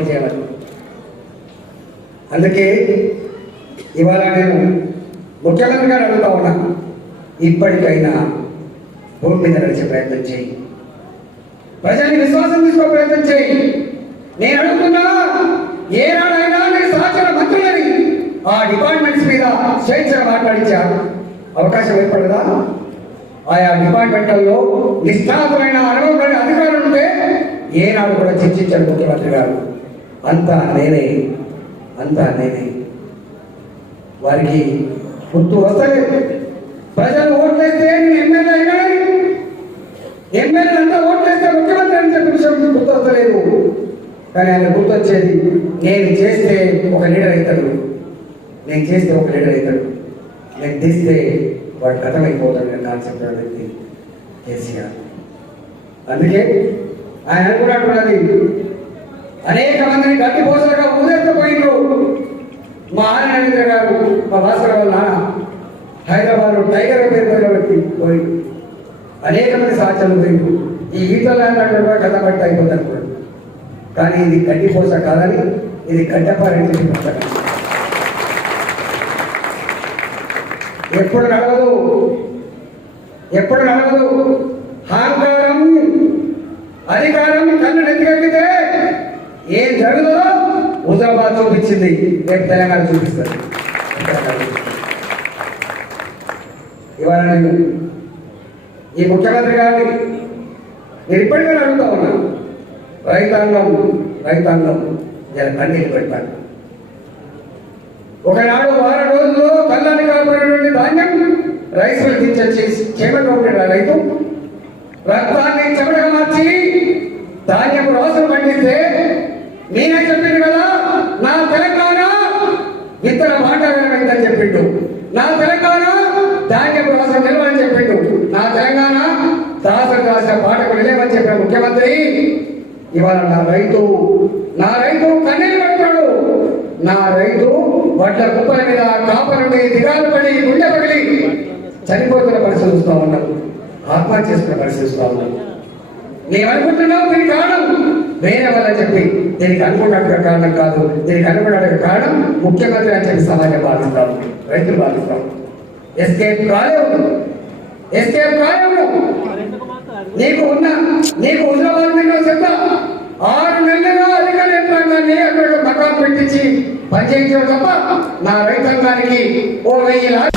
అప్పు చేయాలి. అందుకే ఇవాళ నేను ముఖ్యమంత్రి గారు అడుగుతా ఉన్నా, ఇప్పటికైనా భూమి మీద నడిచే ప్రయత్నం చేయి, ప్రజల్ని విశ్వాసం తీసుకో ప్రయత్నం చేయి. నేను అడుగుతున్నా, ఏనాడైనా నేను సహచర మంత్రులని ఆ డిపార్ట్మెంట్స్ మీద స్వేచ్ఛగా మాట్లాడించే అవకాశం ఏర్పడదా? ఆయా డిపార్ట్మెంట్లలో నిష్ణాతమైన అనుభవమైన అధికారులు ఉంటే ఏనాడు కూడా చర్చించారు ముఖ్యమంత్రి గారు. అంతా నేనే వారికి గుర్తు వస్తలేదు. ప్రజలు ఓట్లేస్తే నేను ఎమ్మెల్యే అయినాడని, ఎమ్మెల్యే అంతా ఓట్లేస్తే ముఖ్యమంత్రి అని చెప్పి విషయం గుర్తు వస్తలేదు. కానీ ఆయన గుర్తొచ్చేది, నేను చేస్తే ఒక లీడర్ అవుతాడు, నేను తీస్తే వాడు కథమైపోతాడు కాన్సెప్ట్ వ్యక్తి కేసీఆర్. అందుకే ఆయన అనుకున్నట్టున్నది, అనేక మందిని గట్టి పోసలుగా ఊరేకపోయిండ్రు. మా ఆనంద గారు, మా భాస్కర్ వాళ్ళ నాన్న హైదరాబాద్లో టైగర్ పేరు వ్యక్తి పోయి అనేక మంది సాధ్యాలు పోయిండ్రు. ఈ ఈతలు కూడా కథ బట్టి అయిపోతారు కూడా. కానీ ఇది గడ్డి పోస కాదని, ఇది గడ్డపారెంట్ పుస్తకం. ఎప్పుడు నడవదు. అహంకారం అధికారం కన్ను నెత్తికెక్కితే ఏం జరుగుతుందో హుజరాబాద్ చూపించింది, రేపు తెలంగాణ చూపిస్తుంది. ఇవాళ నేను ఈ ముఖ్యమంత్రి గారిని నేను ఇప్పటికే అడుగుతా ఉన్నా, రైతాంగం జర కన్నీళ్ళు పెట్టాలి. ఒకనాడు వారం రోజుల్లో కళ్ళని కాపాడేటువంటి ధాన్యం రైస్ మిల్ దించొచ్చి చేపట్టు ఉంటాడు రైతు, రక్తాన్ని చెమటగా మార్చి ధాన్యం రాసులు పండిస్తే నేనే చెప్పిండు కదా, నా తెలంగాణ విత్తన మాటని చెప్పిండు, నా తెలంగాణ ధాన్యపు రాసం నిలవని చెప్పిండు, నా తెలంగాణ దాసం రాసిన పాటకు నిలవని చెప్పిన ముఖ్యమంత్రి ఇవాళ నా రైతు కన్నీళ్ళు పెడుతున్నాడు. నా రైతు వడ్ల కుప్పల మీద కాపలుండి దిగాలు పడి గుండె పగిలి చనిపోతున్న పరిస్థితి చూస్తూ ఉన్నాం, ఆత్మహత్య చేసుకున్న పరిస్థితి చూస్తూ ఉన్నాం. నేను అనుకుంటున్నావు దీనికి కారణం వేరే వాళ్ళని చెప్పి, దీనికి అనుకున్నట్టుగా కారణం కాదు, దీనికి అనుకున్నట్టుగా కారణం ముఖ్యమంత్రి అని చెప్పి సమాజం భావిస్తాం, రైతులు భావిస్తాం. ఎస్కేప్ కాలేవు. నీకు హుజరాబాద్ మీద చెప్తా, 6 నెలలుగా అధికార యంత్రాంగాన్ని అక్కడ మకాం పెట్టించి పనిచేయించడం తప్ప నా రైతాంగానికి 1000